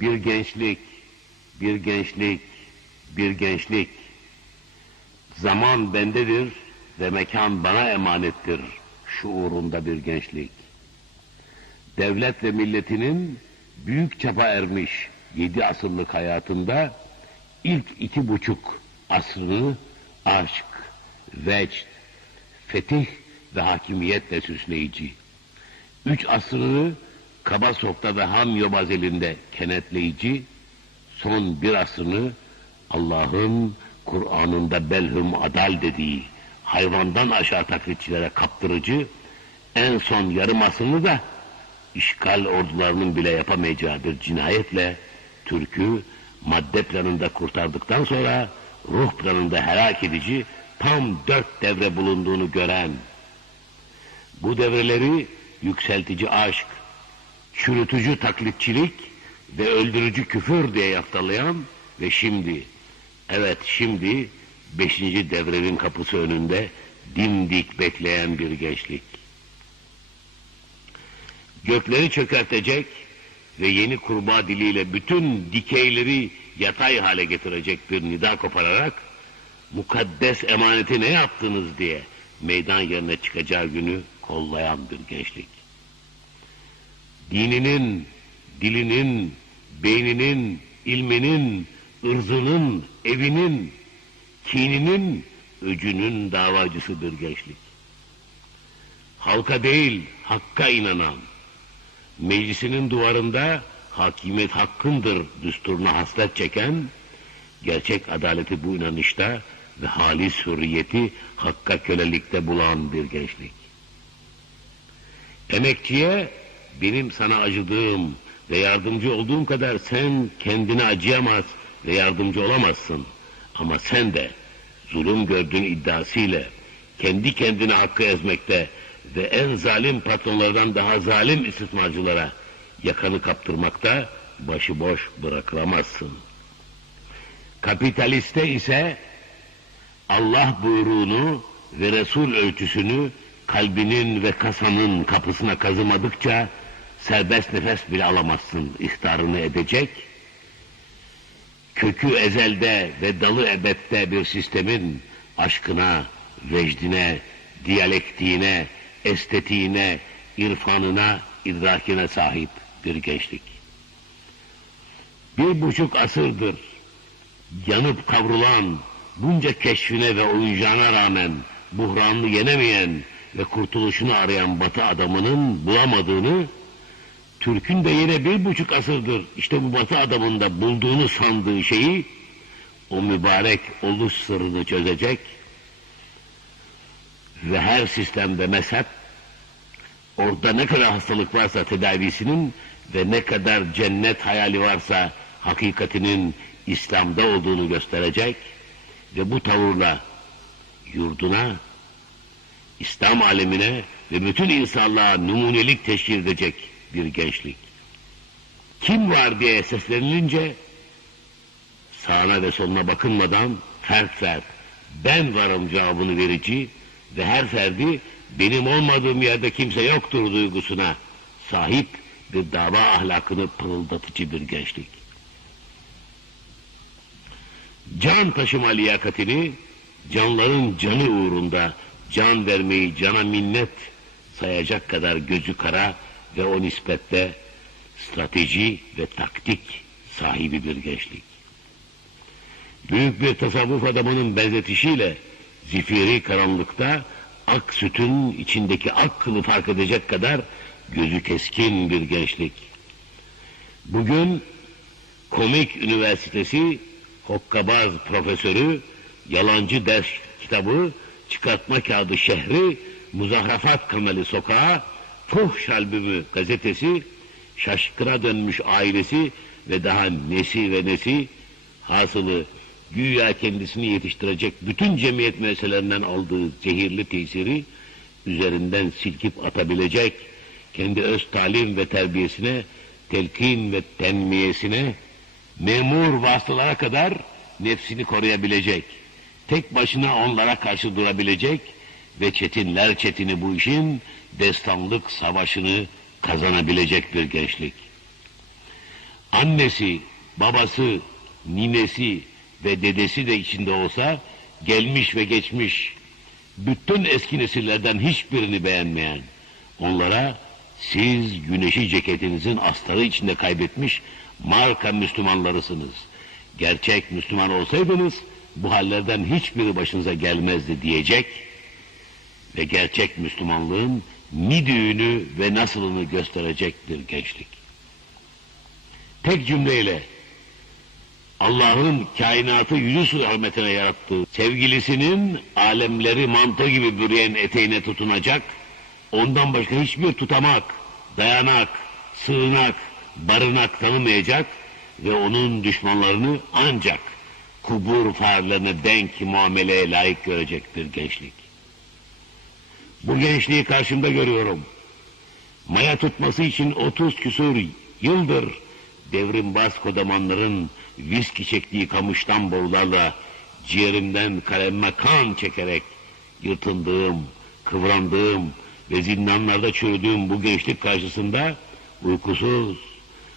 Bir gençlik, bir gençlik, bir gençlik. Zaman bendedir ve mekan bana emanettir şuurunda bir gençlik. Devlet ve milletinin büyük çapa ermiş yedi asırlık hayatında ilk iki buçuk asrını aşk, vecd, fetih ve hakimiyetle süsleyici. Üç asrını kaba softa ve ham yobaz elinde kenetleyici, son bir asını Allah'ın Kur'an'ında belhum adal dediği hayvandan aşağı taklitçilere kaptırıcı, en son yarım asını da işgal ordularının bile yapamayacağı bir cinayetle Türk'ü madde planında kurtardıktan sonra ruh planında helak edici tam dört devre bulunduğunu gören, bu devreleri yükseltici aşk, çürütücü taklitçilik ve öldürücü küfür diye yaftalayan ve şimdi, evet şimdi beşinci devrenin kapısı önünde dimdik bekleyen bir gençlik. Gökleri çökertecek ve yeni kurbağa diliyle bütün dikeyleri yatay hale getirecek bir nida kopararak mukaddes emaneti ne yaptınız diye meydan yerine çıkacağı günü kollayan bir gençlik dininin, dilinin, beyninin, ilminin, ırzının, evinin, kininin, öcünün davacısıdır gençlik. Halka değil, hakka inanan, meclisinin duvarında hakimiyet hakkındır düsturuna hasret çeken, gerçek adaleti bu inanışta ve halis hürriyeti hakka kölelikte bulan bir gençlik. Emekçiye benim sana acıdığım ve yardımcı olduğum kadar sen kendine acıyamaz ve yardımcı olamazsın. Ama sen de zulüm gördüğün iddiasıyla kendi kendine hakkı ezmekte ve en zalim patronlardan daha zalim istismarcılara yakanı kaptırmakta başıboş bırakılamazsın. Kapitaliste ise Allah buyruğunu ve Resul ölçüsünü kalbinin ve kasanın kapısına kazımadıkça serbest nefes bile alamazsın ihtarını edecek. Kökü ezelde ve dalı ebette bir sistemin aşkına, vecdine, diyalektiğine, estetiğine, irfanına, idrakine sahip bir gençlik. Bir buçuk asırdır yanıp kavrulan bunca keşfine ve oyuncağına rağmen buhranlı yenemeyen ve kurtuluşunu arayan batı adamının bulamadığını, Türk'ün de yine bir buçuk asırdır işte bu batı adamında bulduğunu sandığı şeyi, o mübarek oluş sırrını çözecek ve her sistemde mezhep, orada ne kadar hastalık varsa tedavisinin ve ne kadar cennet hayali varsa hakikatinin İslam'da olduğunu gösterecek ve bu tavırla yurduna İslam alemine ve bütün insanlığa numunelik teşkil edecek bir gençlik. Kim var diye seslenilince sağına ve soluna bakınmadan fert fert ben varım cevabını verici ve her ferdi benim olmadığım yerde kimse yoktur duygusuna sahip ve dava ahlakını pırıldatıcı bir gençlik. Can taşıma liyakatini canların canı uğrunda can vermeyi cana minnet sayacak kadar gözü kara ve o nispetle strateji ve taktik sahibi bir gençlik. Büyük bir tasavvuf adamının benzetişiyle zifiri karanlıkta ak sütün içindeki ak fark edecek kadar gözü keskin bir gençlik. Bugün Komik Üniversitesi Hokkabaz Profesörü Yalancı Ders kitabı çıkartma kağıdı şehri, muzahrafat kameli sokağa, fuhş albümü gazetesi, şaşkına dönmüş ailesi ve daha nesi ve nesi hasılı güya kendisini yetiştirecek bütün cemiyet meselelerinden aldığı zehirli tesiri üzerinden silkip atabilecek kendi öz talim ve terbiyesine, telkin ve tenmiyesine, memur vasıtalara kadar nefsini koruyabilecek.'' tek başına onlara karşı durabilecek ve çetinler çetini bu işin destanlık savaşını kazanabilecek bir gençlik. Annesi, babası, ninesi ve dedesi de içinde olsa gelmiş ve geçmiş bütün eski nesillerden hiçbirini beğenmeyen onlara siz güneşi ceketinizin astarı içinde kaybetmiş marka Müslümanlarısınız. Gerçek Müslüman olsaydınız bu hallerden hiçbiri başınıza gelmezdi diyecek ve gerçek Müslümanlığın ni düğünü ve nasılını gösterecektir gençlik. Tek cümleyle Allah'ın kainatı yüzü rahmetine yarattığı sevgilisinin alemleri mantı gibi bürüyen eteğine tutunacak, ondan başka hiçbir tutamak, dayanak, sığınak, barınak tanımayacak ve onun düşmanlarını ancak kubur farlarını denk muameleye layık görecektir gençlik. Bu gençliği karşımda görüyorum. Maya tutması için otuz küsur yıldır devrim bas kodamanların viski çektiği kamıştan borularla ciğerimden kalemime kan çekerek yırtındığım, kıvrandığım ve zindanlarda çürüdüğüm bu gençlik karşısında uykusuz,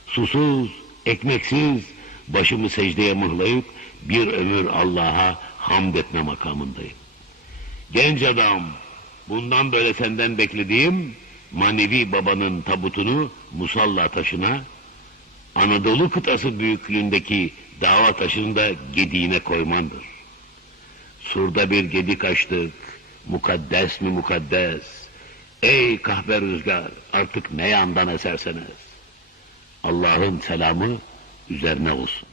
susuz, ekmeksiz, başımı secdeye mıhlayıp bir ömür Allah'a hamd etme makamındayım. Genç adam, bundan böyle senden beklediğim manevi babanın tabutunu musalla taşına, Anadolu kıtası büyüklüğündeki dava taşını da gediğine koymandır. Surda bir gedik açtık, mukaddes mi mukaddes, ey kahve rüzgar artık ne yandan eserseniz. Allah'ın selamı üzerine olsun.